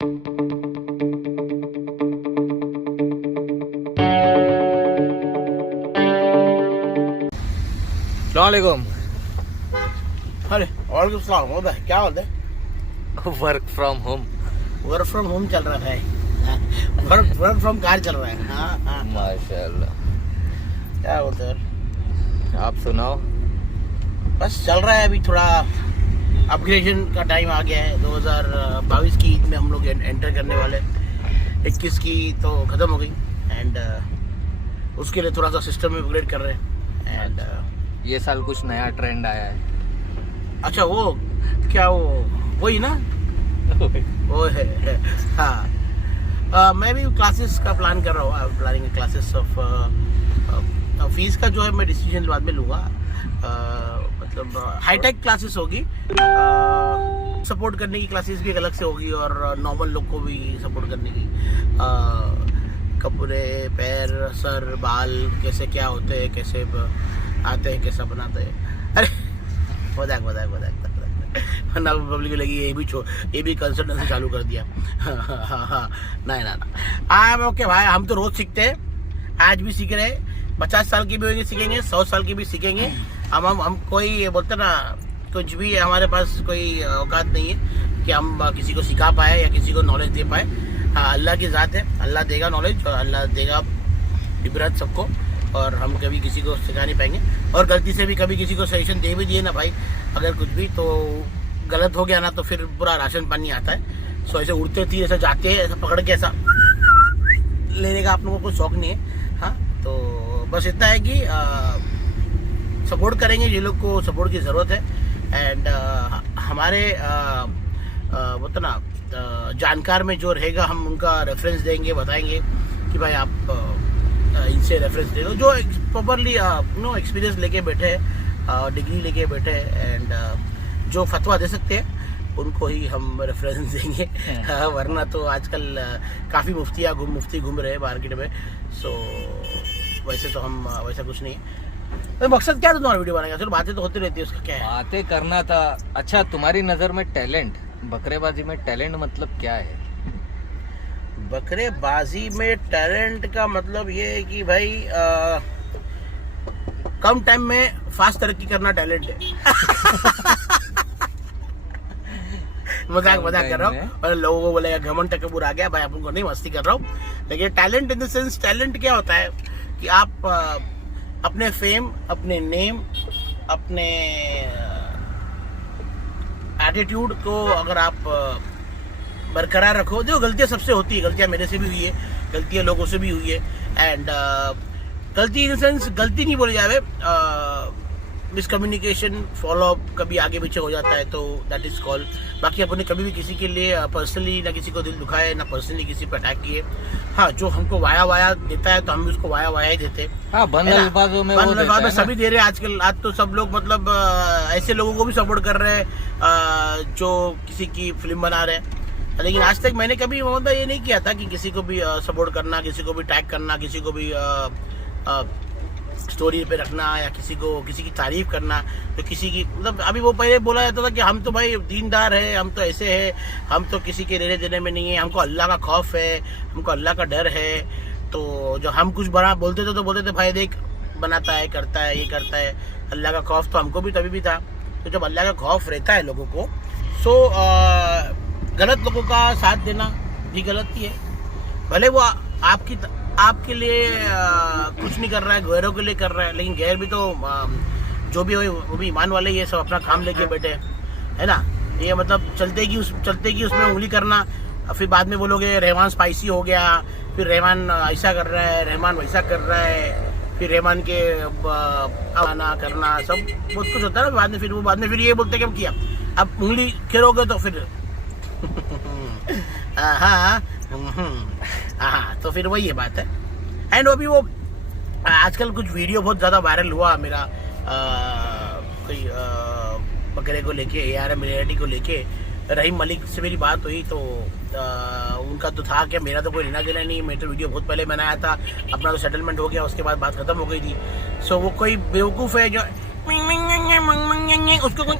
अस्सलामुअलैकुम। अरे वालेकुम सलाम। होता है क्या होता है? Work from home. Work from home चल रहा है। वर्क फ्रॉम कार चल रहा है। हाँ माशाल्लाह। क्या होता है? आप सुनाओ। बस चल रहा है। अभी थोड़ा अपग्रेडेशन का टाइम आ गया है। 2022 की ईद में हम लोग एंटर करने वाले। 21 की तो ख़त्म हो गई एंड उसके लिए थोड़ा सा सिस्टम में अपग्रेड कर रहे हैं एंड ये साल कुछ नया ट्रेंड आया है। अच्छा वो क्या वही ना वो है। हाँ मैं भी क्लासेस का प्लान कर रहा हूँ। प्लानिंग क्लासेस ऑफ फीस का जो है मैं डिसीजन बाद में लूँगा। मतलब हाईटेक क्लासेस होगी। सपोर्ट करने की क्लासेस भी अलग से होगी और नॉर्मल लोग को भी सपोर्ट करने की। कपड़े पैर सर बाल कैसे क्या होते हैं, कैसे आते हैं, कैसा बनाते हैं। अरे मजाक वरना पब्लिक लगी ये भी कंसल्टेंसी चालू कर दिया। नहीं ना आई एम ओके भाई। हम तो रोज सीखते हैं, आज भी सीख रहे हैं। 50 साल की भी होंगे सीखेंगे, 100 साल की भी सीखेंगे। हम कोई बोलते ना कुछ भी हमारे पास कोई औकात नहीं है कि हम किसी को सिखा पाए या किसी को नॉलेज दे पाए। हाँ अल्लाह की ज़ात है, अल्लाह देगा नॉलेज और अल्लाह देगा इबरत सबको। और हम कभी किसी को सिखा नहीं पाएंगे और गलती से भी कभी किसी को सजेशन दे भी दिए ना भाई, अगर कुछ भी तो गलत हो गया ना तो फिर पूरा राशन पानी आता है। सो ऐसे उड़ते थी, ऐसे जाते हैं, ऐसा पकड़ के ऐसा लेने का आप लोगों को शौक नहीं है। हाँ तो बस इतना है कि सपोर्ट करेंगे ये लोग को सपोर्ट की ज़रूरत है एंड हमारे बोलते ना जानकार में जो रहेगा हम उनका रेफरेंस देंगे, बताएंगे कि भाई आप इनसे रेफरेंस दे दो जो प्रॉपरली नो एक्सपीरियंस लेके बैठे हैं, डिग्री लेके बैठे हैं एंड जो फतवा दे सकते हैं उनको ही हम रेफरेंस देंगे। वरना तो आजकल काफ़ी मुफ्ती घूम रहे हैं मार्केट में। सो वैसे तो हम वैसा कुछ नहीं है। तो मकसद क्या था तुम्हारा वीडियो बनाने का? चलो बातें तो होती रहती है, उसका क्या है? बातें करना था। अच्छा तुम्हारी नज़र में टैलेंट, बकरेबाजी में टैलेंट मतलब क्या है? बकरेबाजी में टैलेंट का मतलब ये है कि भाई कम टाइम में फास्ट तरक्की करना टैलेंट है। मजाक कर रहा हूँ और लोगों को बोलेगा घमंड तकब्बुर आ गया भाई, आप उनको नहीं मस्ती कर रहा हूँ। लेकिन talent in the sense talent क्या होता है कि आप अपने फेम, अपने नेम, अपने एटीट्यूड को अगर आप बरकरार रखो। देखो गलतियाँ सबसे होती है, गलतियाँ मेरे से भी हुई है, गलतियाँ लोगों से भी हुई है एंड गलती इन सेंस गलती नहीं बोली जावे, मिसकम्युनिकेशन फॉलोअप कभी आगे पीछे हो जाता है तो दैट इज कॉल। बाकी अपने कभी भी किसी के लिए पर्सनली ना किसी को दिल दुखाए ना पर्सनली किसी पर अटैक किए। हाँ जो हमको वाया देता है तो हम भी उसको वाया ही देते। हाँ बंद अल्फाजों में सभी दे रहे हैं आजकल। आज तो सब लोग मतलब ऐसे लोगों को भी सपोर्ट कर रहे हैं जो किसी की फिल्म बना रहे हैं। लेकिन आज तक मैंने कभी मतलब ये नहीं किया था कि किसी को भी सपोर्ट करना, किसी को भी टैग करना, किसी को भी स्टोरी पे रखना या किसी की तारीफ करना। तो किसी की मतलब अभी वो पहले बोला जाता था कि हम तो भाई दीनदार है, हम तो ऐसे है, हम तो किसी के लेने देने में नहीं है, हमको अल्लाह का खौफ है, हमको अल्लाह का डर है। तो जो हम कुछ बड़ा बोलते थे तो बोलते थे भाई देख बनाता है, करता है, ये करता है। अल्लाह का खौफ तो हमको भी तभी भी था। तो जब अल्लाह का खौफ रहता है लोगों को सो गलत लोगों का साथ देना भी गलत ही है। भले वो आपके लिए कुछ नहीं कर रहा है, गैरों के लिए कर रहा है, लेकिन गैर भी तो जो भी हो वो भी ईमान वाले ही है, सब अपना काम लेके बैठे है ना। ये मतलब चलते की उसमें उंगली करना, फिर बाद में बोलोगे रहमान स्पाइसी हो गया, फिर रहमान ऐसा कर रहा है, रहमान वैसा कर रहा है, फिर रहमान के आना करना सब बहुत कुछ होता है ना। बाद में फिर ये बोलते क्या किया, अब उंगली खेलोगे तो फिर हाँ तो फिर वही ये बात है। एंड अभी वो आजकल कुछ वीडियो बहुत ज़्यादा वायरल हुआ मेरा कोई बकरे को लेके, ARM रियलिटी को लेके। रहीम मलिक से मेरी बात हुई तो उनका तो था क्या, मेरा तो कोई लेना देना नहीं। मैं तो वीडियो बहुत पहले बनाया था, अपना तो सेटलमेंट हो गया, उसके बाद बात खत्म हो गई थी। सो वो कोई बेवकूफ़ है जो उसको कोई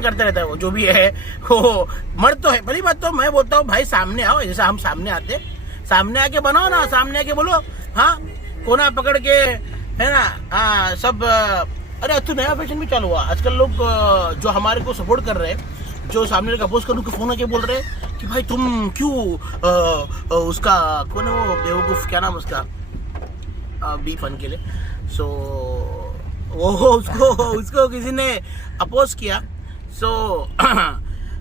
करते रहता है, वो जो भी है वो मर्द तो है भली बात। तो मैं बोलता हूँ भाई सामने आओ, जैसे हम सामने आते, सामने आके बनाओ ना, सामने आके बोलो हाँ, कोना पकड़ के, है ना। हाँ सब, अरे तो नया फैशन भी चालू हुआ आजकल। लोग जो हमारे को सपोर्ट कर रहे हैं, जो सामने का अपोज करूँ के फोन आके बोल रहे हैं कि भाई तुम क्यों उसका कौन है वो बेवकूफ, क्या नाम उसका, बी फन के लिए। सो वो उसको किसी ने अपोज किया। सो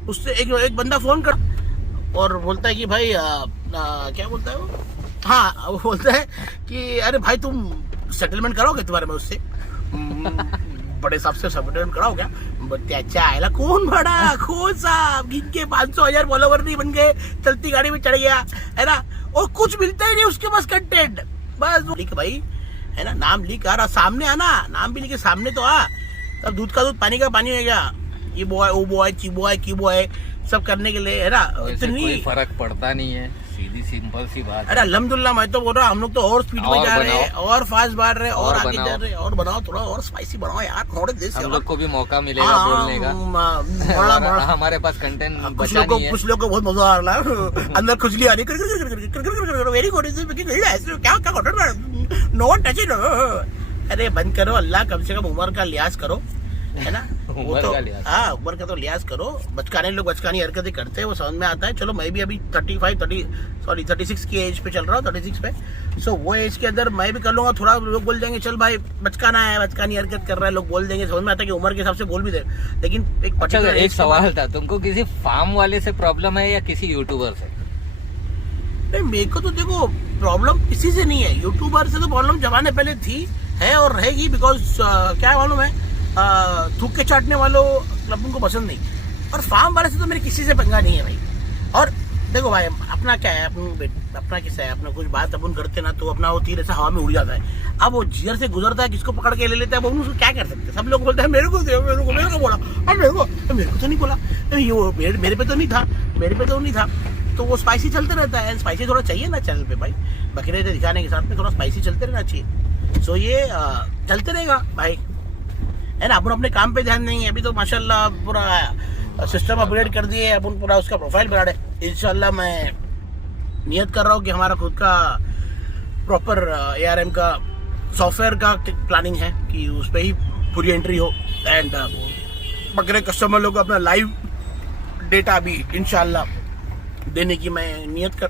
उससे एक बंदा फोन कर और बोलता है कि भाई क्या बोलता है वो, हाँ वो बोलता है कि अरे भाई तुम सेटलमेंट कराओगे तुम्हारे में उससे, बड़े साहब से सेटलमेंट कराओ क्या। त्याच्या आयला कोण बड़ा खोल साहब, गिन के 500,000 फॉलोवर नहीं बन गए, चलती गाड़ी में चढ़ गया, है ना। और कुछ मिलता ही नहीं उसके पास कंटेंट, बस लिख भाई, है ना, नाम लिख आ रहा, सामने आना, नाम भी लिखे सामने तो आ, तब दूध का दूध पानी का पानी हो गया। ये बॉय वो बॉय ची बॉय की बॉय सब करने के लिए, है ना, इतनी कोई फर्क पड़ता नहीं है, सीधी सिंपल सी बात। अरे अल्हम्दुलिल्लाह, मैं तो बोल रहा हूँ हम लोग तो और स्पीड में जा रहे हैं, और फास्ट बढ़ रहे हैं, और आगे जा रहे हैं, और बनाओ थोड़ा और स्पाइसी बनाओ यार, थोड़े देश हम लोग को भी मौका मिलेगा बोलने का। बड़ा हमारे पास कंटेंट कुछ बचा नहीं है। कुछ लोग को बहुत मजा आ रहा है, अंदर खुजली आ रही है, वेरी गुड, क्या क्या content, no one touch it. अरे बंद करो अल्लाह, कम से कम उम्र का लिहाज करो, है ना। वो तो हाँ, उम्र का तो लिहाज करो। बचकाने लोग बचकानी हरकतें करते हैं, वो समझ में आता है। चलो मैं भी अभी 36 की एज पे चल रहा हूँ, 36 पे। सो वो एज के अंदर मैं भी कर लूंगा थोड़ा। लोग बोल देंगे चल भाई बचकाना है, बचकानी हरकत कर रहा है, लोग बोल देंगे, समझ में आता है कि उम्र के हिसाब से बोल भी दे। लेकिन एक पर्टिकुलर एक सवाल था, तुमको किसी फार्म वाले से प्रॉब्लम है या किसी यूट्यूबर से? नहीं, मेरे को तो देखो प्रॉब्लम किसी से नहीं है। यूट्यूबर से तो प्रॉब्लम जमाने पहले थी, है और रहेगी। बिकॉज क्या मालूम है, थूक के चाटने वालों क्लब को पसंद नहीं। और फार्म वाले से तो मेरे किसी से पंगा नहीं है भाई। और देखो भाई, अपना क्या है, अपना किस्सा है, अपना कुछ बात अपन करते ना तो अपना वो तीर ऐसा हवा में उड़ जाता है। अब वो जियर से गुजरता है, किसको पकड़ के ले लेता है, वो उसको क्या कर सकते हैं। सब लोग बोलते हैं मेरे को बोला, और मेरे को तो नहीं बोला, ये मेरे पे तो नहीं था, मेरे पे तो नहीं था। तो वो स्पाइसी चलते रहता है। स्पाइसी थोड़ा चाहिए ना चैनल पे भाई, बकरे दिखाने के साथ में थोड़ा स्पाइसी चलते रहना चाहिए। सो ये चलते रहेगा भाई, है ना। अपन अपने काम पे ध्यान देंगे। अभी तो माशाल्लाह पूरा सिस्टम अपग्रेड कर दिए, अपन पूरा उसका प्रोफाइल बना रहे। इंशाल्लाह मैं नियत कर रहा हूँ कि हमारा खुद का प्रॉपर ARM का सॉफ्टवेयर का प्लानिंग है कि उस पर ही पूरी एंट्री हो। एंड बकरे कस्टमर लोग को अपना लाइव डेटा भी इंशाल्लाह देने की मैं नियत कर,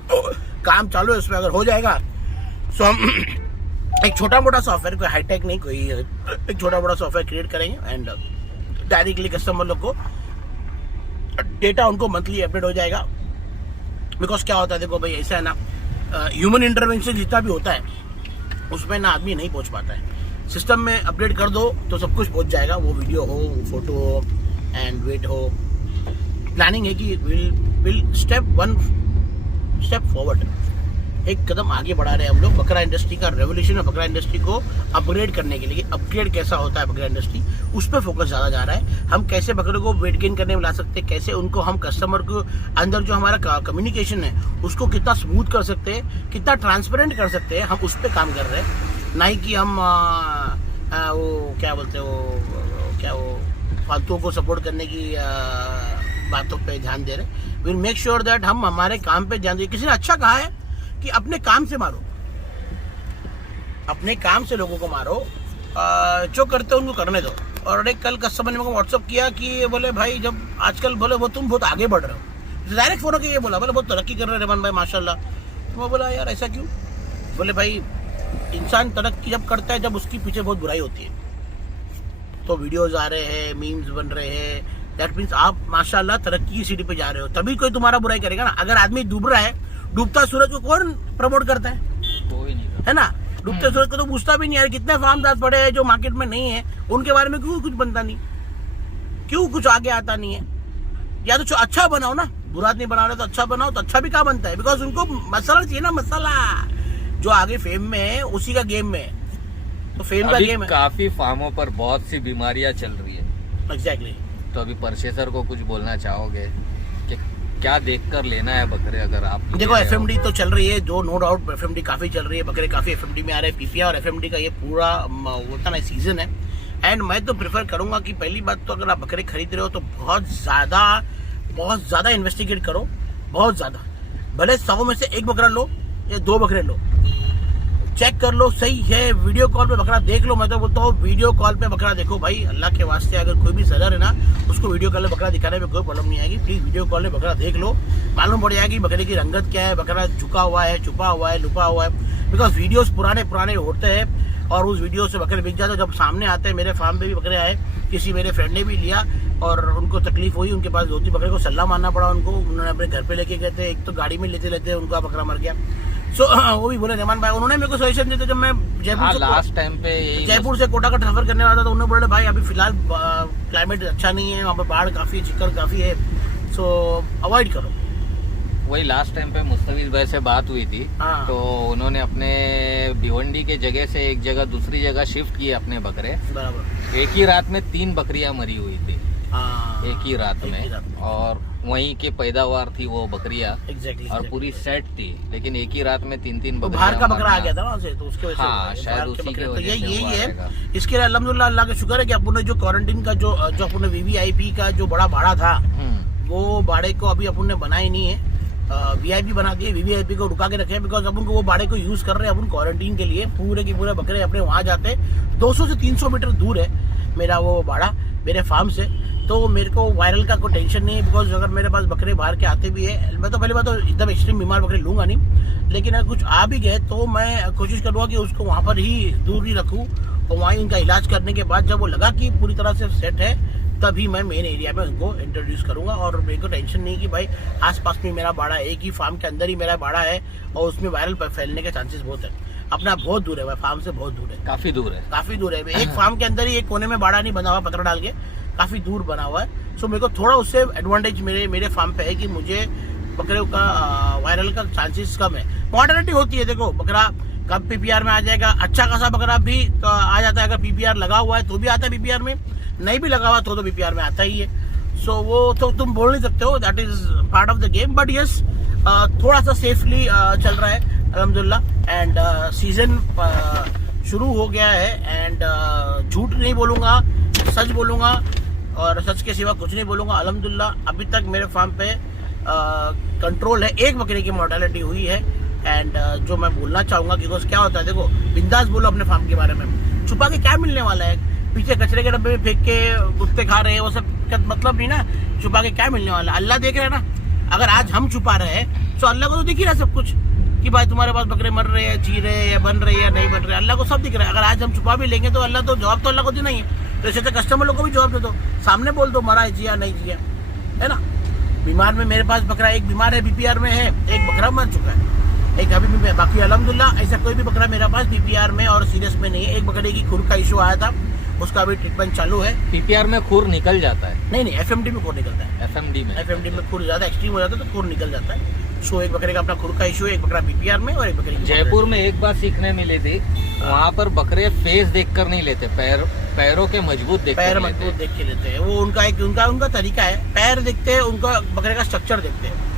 काम चालू है उसमें। अगर हो जाएगा तो हम एक छोटा मोटा सॉफ्टवेयर, कोई हाईटेक नहीं, कोई एक छोटा मोटा सॉफ्टवेयर क्रिएट करेंगे एंड डायरेक्टली कस्टमर लोग को डेटा उनको मंथली अपडेट हो जाएगा। बिकॉज क्या होता है, देखो भाई ऐसा है ना, ह्यूमन इंटरवेंशन जितना भी होता है उसमें ना आदमी नहीं पहुंच पाता है। सिस्टम में अपडेट कर दो तो सब कुछ पहुंच जाएगा, वो वीडियो हो, फोटो हो एंड वेट हो। प्लानिंग है कि विल स्टेप फॉरवर्ड, एक कदम आगे बढ़ा रहे हैं हम लोग बकरा इंडस्ट्री का रेवोल्यूशन, और बकरा इंडस्ट्री को अपग्रेड करने के लिए। अपग्रेड कैसा होता है बकरा इंडस्ट्री, उस पर फोकस ज़्यादा जा रहा है। हम कैसे बकरे को वेट गेन करने में ला सकते हैं, कैसे उनको हम कस्टमर को अंदर जो हमारा कम्युनिकेशन है उसको कितना स्मूथ कर सकते हैं, कितना ट्रांसपेरेंट कर सकते हैं, हम उस पर काम कर रहे हैं। ना ही कि हम वो क्या बोलते हैं, वो फालतुओं को सपोर्ट करने की बातों पे ध्यान दे रहे हैं। विल मेक श्योर दैट हम हमारे काम पे ध्यान दें। किसी ने अच्छा कहा है कि अपने काम से मारो, अपने काम से लोगों को मारो, जो करते हो उनको करने दो। और एक कल कस्टमर ने मेरे को व्हाट्सअप किया कि बोले भाई जब आजकल बोले वो तुम बहुत आगे बढ़ रहे हो, डायरेक्ट फोन होकर ये बोला, बोले बहुत तरक्की कर रहे हैं रेमान भाई माशाल्लाह। तो मैं बोला यार ऐसा क्यों? बोले भाई इंसान तरक्की जब करता है जब उसकी पीछे बहुत बुराई होती है। तो वीडियोज आ रहे हैं, मीम्स बन रहे हैं, दैट मीन्स आप माशाल्लाह तरक्की की सीढ़ी पे जा रहे हो, तभी कोई तुम्हारा बुराई करेगा ना। अगर आदमी डूब रहा है, डूबता सूरज को कौन प्रमोट करता है? कोई नहीं, है ना। डूबते सूरज को तो पूछता भी नहीं यार। कितने फार्मदार पड़े हैं जो मार्केट में नहीं है, उनके बारे में क्यों कुछ बनता नहीं, क्यों कुछ आगे आता नहीं है? या तो अच्छा बनाओ ना, बुरा नहीं बना रहे तो अच्छा बनाओ, तो अच्छा भी क्या बनता है। बिकॉज उनको मसाला चाहिए ना, मसाला जो आगे फेम में है उसी का गेम में है। तो फेम का गेम है। काफी फार्मों पर बहुत सी बीमारियां चल रही है। एग्जैक्टली। तो अभी परचेसर को कुछ बोलना चाहोगे कि क्या देखकर लेना है बकरे अगर आप देखो एफएमडी तो चल रही है, जो नो डाउट एफएमडी काफी चल रही है, बकरे काफी एफएमडी में आ रहे हैं। पीपीआर और एफएमडी का ये पूरा होता ना सीजन है। एंड मैं तो प्रेफर करूंगा कि पहली बात तो अगर आप बकरे खरीद रहे हो तो बहुत ज्यादा इन्वेस्टिगेट करो, बहुत ज्यादा। भले 100 में से 1 बकरा लो या 2 बकरे लो, चेक कर लो सही है। वीडियो कॉल पे बकरा देख लो। मैं तो बोलता हूँ वीडियो कॉल पे बकरा देखो भाई, अल्लाह के वास्ते। अगर कोई भी सेलर है ना, उसको वीडियो कॉल पे बकरा दिखाने में कोई प्रॉब्लम नहीं आएगी। प्लीज वीडियो कॉल पे बकरा देख लो, मालूम पड़ जाएगी बकरे की रंगत क्या है, बकरा झुका हुआ है, छुपा हुआ है, लुपा हुआ है। बिकॉज वीडियोस पुराने होते हैं और उस वीडियो से बकरे बिक जाते हैं। जब सामने आते हैं, मेरे फार्म पे भी बकरे आए, किसी मेरे फ्रेंड ने भी लिया और उनको तकलीफ हुई, उनके पास 2-3 बकरे को सल्ला मारना पड़ा उनको। उन्होंने अपने घर पे लेके गए थे, एक तो गाड़ी में लेते उनका बकरा मर गया। वो भी बोले रहमान भाई, उन्होंने मेरे को सजेशन देते जब मैं जयपुर से कोटा का ट्रांसफर करने वाला था, तो उन्होंने बोले भाई अभी फिलहाल क्लाइमेट अच्छा नहीं है, वहाँ पे बाढ़ काफी, चिकन काफी है, सो अवॉइड करो। वही लास्ट टाइम पे मुस्तफिज भाई से बात हुई थी, तो उन्होंने अपने भिवंडी के जगह से एक जगह दूसरी जगह शिफ्ट किए अपने बकरे। बराबर। एक ही रात में 3 बकरियां मरी हुई थी, एक ही रात में। और वहीं के पैदावार थी वो बकरियां, और पूरी सेट थी, लेकिन एक ही रात में 3 तो बाहर का बकरा आ गया था वहाँ से, तो उसके वजह से हाँ, शायद उसी के वजह से यही है। हुआ इसके लिए अल्हम्दुलिल्लाह अल्लाह का शुक्र है कि अपन ने जो क्वारंटीन का जो अपन ने वीवीआईपी का जो बड़ा भाड़ा था, वो भाड़े को अभी अपन ने बनाया नहीं है, वीआईपी बना दिए। वीवीआईपी को रुका के रखे, बिकॉज अपन को वो भाड़े को यूज कर रहे हैं अपन क्वारंटीन के लिए। पूरे के पूरे बकरे अपने वहाँ जाते, 200 से 300 मीटर दूर है मेरा वो भाड़ा मेरे फार्म से। तो मेरे को वायरल का कोई टेंशन नहीं है, बिकॉज अगर मेरे पास बकरे बाहर के आते भी है, मैं तो पहली बात तो एकदम एक्सट्रीम बीमार बकरे लूंगा नहीं, लेकिन अगर कुछ आ भी गए तो मैं कोशिश करूंगा कि उसको वहाँ पर ही दूर ही रखूँ, और वहीं उनका इलाज करने के बाद जब वो लगा कि पूरी तरह से सेट है, तभी मैं मेन एरिया में उनको इंट्रोड्यूस करूंगा। और मेरे को टेंशन नहीं कि भाई आसपास में मेरा बाड़ा, एक ही फार्म के अंदर ही मेरा बाड़ा है और उसमें वायरल फैलने के चांसेस बहुत है। अपना बहुत दूर है, फार्म से बहुत दूर है, काफी दूर है। एक फार्म के अंदर ही एक कोने में बाड़ा नहीं बना हुआ पत्थर डाल के, काफी दूर बना हुआ है। सो मेरे को थोड़ा उससे एडवांटेज मेरे फार्म पे है कि मुझे बकरे का वायरल का चांसेस कम है। मॉडर्निटी होती है, देखो बकरा कब पीपीआर में आ जाएगा, अच्छा खासा बकरा भी तो आ जाता है। अगर पीपीआर लगा हुआ है तो भी आता है पीपीआर में, नहीं भी लगा हुआ तो पीपीआर में आता ही है। सो वो तो तुम बोल नहीं सकते हो, that is part of the game. But yes, थोड़ा सा सेफली चल रहा है अल्हम्दुलिल्लाह। एंड सीजन शुरू हो गया है, एंड झूठ नहीं बोलूंगा, सच बोलूंगा, और सच के सिवा कुछ नहीं बोलूंगा। अल्हम्दुलिल्लाह अभी तक मेरे फार्म पे कंट्रोल है। 1 बकरे की मोर्टेलिटी हुई है। एंड जो मैं बोलना चाहूंगा कि क्या होता है, देखो बिंदास बोलो अपने फार्म के बारे में। छुपा के क्या मिलने वाला है, पीछे कचरे के डब्बे में फेंक के कुत्ते खा रहे हैं, वो सब मतलब नहीं ना। छुपा के क्या मिलने वाला है, अल्लाह देख रहे हैं ना। अगर आज हम छुपा रहे हैं तो अल्लाह को तो दिख ही रहा है सब कुछ, कि भाई तुम्हारे पास बकरे मर रहे हैं, जी रहे हैं, या बन रहे हैं या नहीं बन रहे, अल्लाह को सब दिख रहा है। अगर आज हम छुपा भी लेंगे तो अल्लाह तो जवाब तो अल्लाह को देना ही है। तो ऐसे कस्टमर लोग को भी जवाब दे दो, सामने बोल दो मरा है, जिया नहीं जिया, है ना। बीमार में मेरे पास बकरा एक बीमार है, बीपीआर में है, एक बकरा मर चुका है, एक अभी भी। बाकी अल्हम्दुलिल्लाह ऐसा कोई भी बकरा मेरे पास बीपीआर में और सीरियस में नहीं है। एक बकरे की खुर का इशू आया था, उसका अभी ट्रीटमेंट चालू है। पीपीआर में खुर निकल जाता है? नहीं, एफएमडी में खुर निकलता है। एफएमडी में खुर ज्यादा एक्सट्रीम हो जाता है तो खुर निकल जाता है। सो एक बकरे का अपना खुर का इशू है, एक बकरा पीपीआर में और एक बकरे जयपुर में एक बात सीखने मिली थी, वहाँ पर बकरे फेस देखकर नहीं लेते, पैरों के मजबूत देख के लेते हैं। वो उनका तरीका है, पैर देखते हैं, उनका बकरे का स्ट्रक्चर देखते हैं।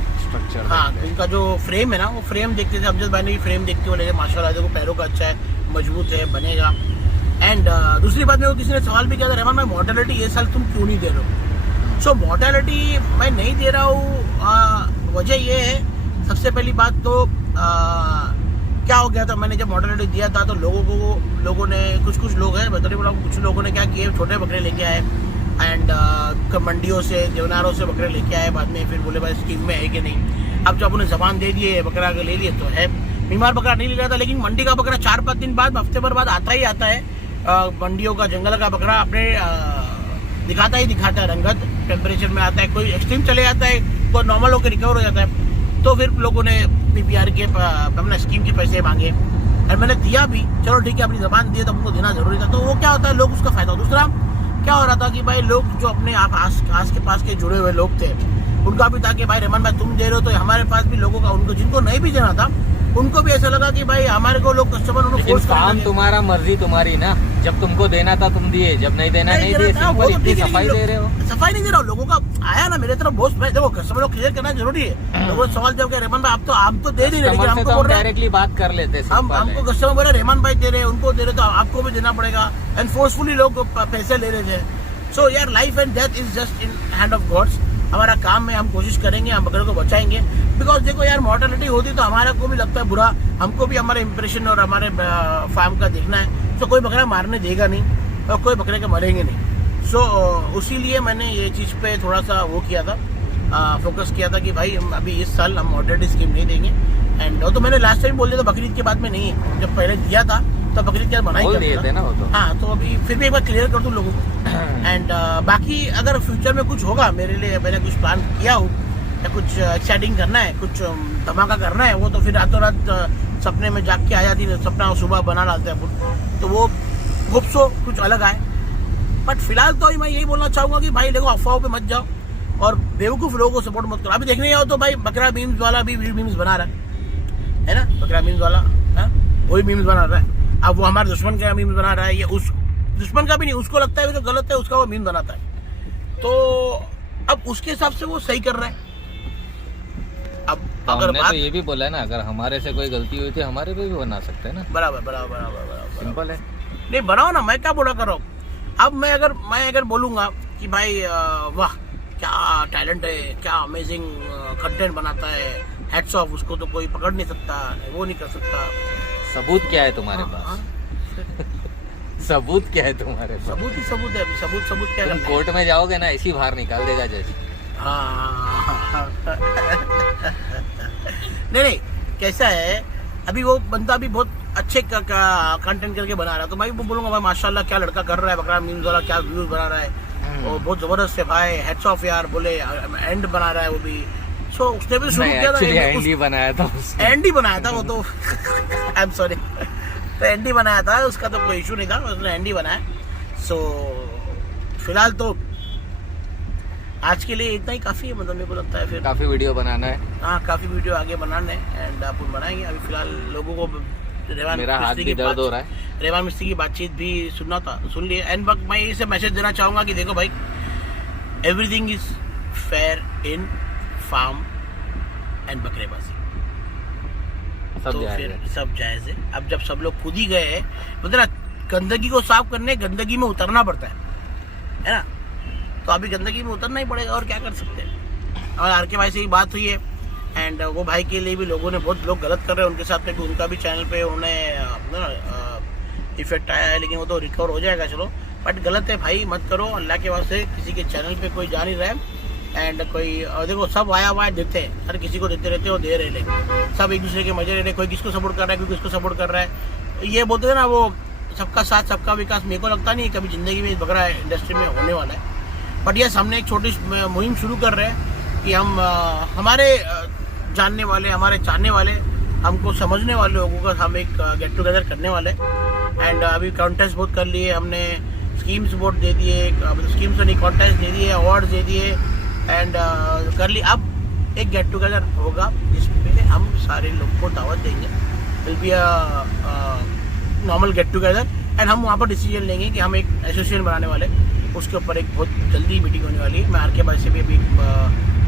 हाँ, उनका जो फ्रेम है ना, वो फ्रेम देखते थे। अमजद भाई ने भी फ्रेम देखते हुए माशाल्लाह देखो पैरों का अच्छा है, मजबूत है, बनेगा। एंड दूसरी बात में किसी ने सवाल भी किया था, रहमान भाई मोर्टेलिटी ये साल तुम क्यों नहीं दे रहे हो? सो मोर्टेलिटी मैं नहीं दे रहा हूँ, वजह ये है, सबसे पहली बात तो क्या हो गया था, मैंने जब मोर्टेलिटी दिया था तो लोगों ने कुछ लोग हैं, बता रहे कुछ लोगों ने क्या किए, छोटे बकरे लेके आए एंड मंडियों से, देवनारों से बकरे लेके आए। बाद में फिर बोले भाई स्कीम में है कि नहीं। अब जब उन्हें जबान दे दिए, बकरा ले लिए तो है। बीमार बकरा नहीं ले रहा था, लेकिन मंडी का बकरा 4-5 दिन बाद, हफ्ते भर बाद आता ही आता है। मंडियों का, जंगल का बकरा अपने दिखाता है रंगत, टेम्परेचर में आता है, कोई एक्सट्रीम चले जाता है, कोई नॉर्मल होकर रिकवर हो जाता है। तो फिर लोगों ने पीपीआर के अपना स्कीम के पैसे मांगे और मैंने दिया भी, चलो ठीक है अपनी जबान दिए तो हमको देना जरूरी था। तो वो क्या होता है, लोग उसका फायदा। दूसरा क्या हो रहा था कि भाई लोग जो अपने आप आस के पास के जुड़े हुए लोग थे, उनका भी था कि भाई रेहमान भाई तुम दे रहे हो तो हमारे पास भी लोगों का, उनको जिनको नहीं भी देना था उनको भी ऐसा लगा कि भाई हमारे को लोग कस्टमर उन्होंने लेकिन फोर्स काम तुम्हारा, मर्जी तुम्हारी ना, जब तुमको देना था तुम दिए, जब नहीं देना नहीं दिए, सिंपल। इतनी सफाई दे रहे हो। सफाई नहीं दे रहा हूँ, लोगों का आया ना मेरे तरफ बहुत। मैं देखो कस्टमर को क्लियर करना जरूरी है। लोगों ने सवाल जब रेहमान भाई आप तो दे नहीं रहे, लेकिन हमको बोल रहे हैं डायरेक्टली बात कर लेते, हमको कस्टमर बोल रहे रेहमान भाई दे रहे, उनको दे रहे तो आपको भी देना पड़ेगा। एंड फोर्सफुली लोग पैसे ले रहे थे। सो यार life and death is just in hand of gods. हमारा काम है, हम कोशिश करेंगे, हम बकरे को बचाएंगे। बिकॉज देखो यार मॉर्टेलिटी होती तो हमारा को भी लगता है बुरा, हमको भी हमारे इंप्रेशन और हमारे फार्म का देखना है। तो कोई बकरा मारने देगा नहीं और कोई बकरे के मरेंगे नहीं। सो उसीलिए मैंने ये चीज़ पे थोड़ा सा वो किया था, फोकस किया था कि भाई हम अभी इस साल हम मॉर्टेलिटी स्कीम नहीं देंगे। एंड तो मैंने लास्ट टाइम बोल दिया था, बकरीद के बाद में नहीं है। जब पहले दिया था तो बकरीद के बाद बनाई थे ना वो तो। हाँ, तो अभी फिर भी एक बार क्लियर कर दूं लोगों को। एंड बाकी अगर फ्यूचर में कुछ होगा मेरे लिए, मैंने कुछ प्लान किया हो या कुछ एक्साइटिंग करना है, कुछ धमाका करना है, वो तो फिर रातों रात सपने में जाग के आ जाती है, सपना सुबह बना डालते हैं। तो वो होप सो कुछ अलग आए। बट फिलहाल तो मैं यही बोलना चाहूँगा कि भाई देखो अफवाहों पे मत जाओ और बेवकूफ़ लोगों को सपोर्ट मत करो। अभी देखने आओ तो भाई बकरा मीम्स वाला भी मीम्स बना रहा है ना, बकरा मीम्स वाला वही मीम्स बना रहा है। अब वो हमारे दुश्मन का मीम्स बना रहा है, ये उस दुश्मन का भी नहीं, उसको लगता है जो गलत है उसका वो मीम बनाता है। तो अब उसके हिसाब से वो सही कर रहा है। अब तो अगर हमने तो ये भी बोला है ना, अगर हमारे से कोई गलती हुई थी हमारे पे भी बना सकते हैं ना। बराबर सिंपल है। नहीं बनाओ ना, मैं क्या बोला कर रहा हूँ। अब मैं अगर बोलूंगा कि भाई वाह क्या टैलेंट है, क्या अमेजिंग कंटेंट बनाता है, हैट्स ऑफ, उसको तो कोई पकड़ नहीं सकता, वो नहीं कर सकता। सबूत क्या है तुम्हारे पास? सबूत क्या है तुम्हारे पास? सबूत ही सबूत है। अभी सबूत क्या तुम कोर्ट में जाओगे ना, ऐसी बाहर निकाल देगा जज। हाँ नहीं कैसा है, अभी वो बंदा भी बहुत अच्छे कंटेंट करके बना रहा है। तो भाई वो बोलूंगा भाई माशाल्लाह क्या लड़का कर रहा है, बकरा मीम्स वाला क्या व्यूज बना रहा है, और बहुत जबरदस्त है भाई, हेड्स ऑफ यार, बोले एंड बना रहा है वो भी। सो उसने भी शुरू किया था, एंडी बनाया था उसने। एंडी बनाया था वो तो आई एम सॉरी, तो एंडी बनाया था, उसका तो कोई इशू नहीं था, उसने एंडी बनाया। सो फिलहाल तो आज के लिए इतना ही काफ़ी है, मतलब मेरे को लगता है। फिर काफ़ी वीडियो बनाना है। हाँ, काफ़ी वीडियो आगे बनाने हैं एंड अपन बनाएंगे। अभी फिलहाल लोगों को मेरा हाथ भी दर्द हो रहा है। रेहमान मिस्त्री की बातचीत भी सुन लिए। एंड मैं इसे मैसेज देना चाहूँगा कि देखो भाई, everything is fair in farm and बकरेबाजी। तो फिर सब जायज़ है। अब जब सब लोग खुद ही गए हैं, मतलब ना गंदगी को साफ करने गंदगी में उतरना पड़ता है ना। तो अभी गंदगी में उतरना ही पड़ेगा, और क्या कर सकते हैं। और आर के भाई से ही बात हुई है एंड वो भाई के लिए भी लोगों ने बहुत लोग गलत कर रहे हैं, उनके साथ में भी उनका भी चैनल पे उन्हें इफेक्ट आया है, लेकिन वो तो रिकवर हो जाएगा। चलो, बट गलत है भाई, मत करो अल्लाह के वास्ते। किसी के चैनल पे कोई जा नहीं रहा है एंड कोई देखो सब आया हुआ है, देते हैं, हर किसी को देते रहते हो, दे रहे, लेकिन सब एक दूसरे के मजे ले रहे। कोई किसको सपोर्ट कर रहा है, कोई किसको सपोर्ट कर रहा है। ये बोलते हैं ना वो सबका साथ सबका विकास, मेरे को लगता नहीं कभी ज़िंदगी में इस बकरा इंडस्ट्री में होने वाला है। बट यस, हमने एक छोटी मुहिम शुरू कर रहे हैं कि हम हमारे जानने वाले, हमारे चाहने वाले, हमको समझने वाले लोगों का हम एक गेट टुगेदर करने वाले। एंड अभी कॉन्टेस्ट बहुत कर लिए हमने, स्कीम्स बहुत दे दिए, स्कीम्स तो नहीं, कॉन्टेस्ट दे दिए, अवार्ड दे दिए एंड कर ली। अब एक गेट टुगेदर होगा जिसमें हम सारे लोग को दावत देंगे। Will be a normal get together and हम वहाँ पर डिसीजन लेंगे कि हम एक एसोसिएशन बनाने वाले, उसके ऊपर एक बहुत जल्दी मीटिंग होने वाली है। मैं आर के भाई से भी अभी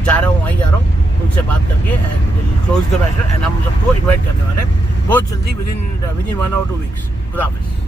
जा रहा हूँ, वहीं जा रहा हूँ, उनसे बात करके and will close the matter and हम सबको इन्वाइट करने वाले हैं बहुत जल्दी, विद इन 1 or 2 weeks। खुदा हाफिज़।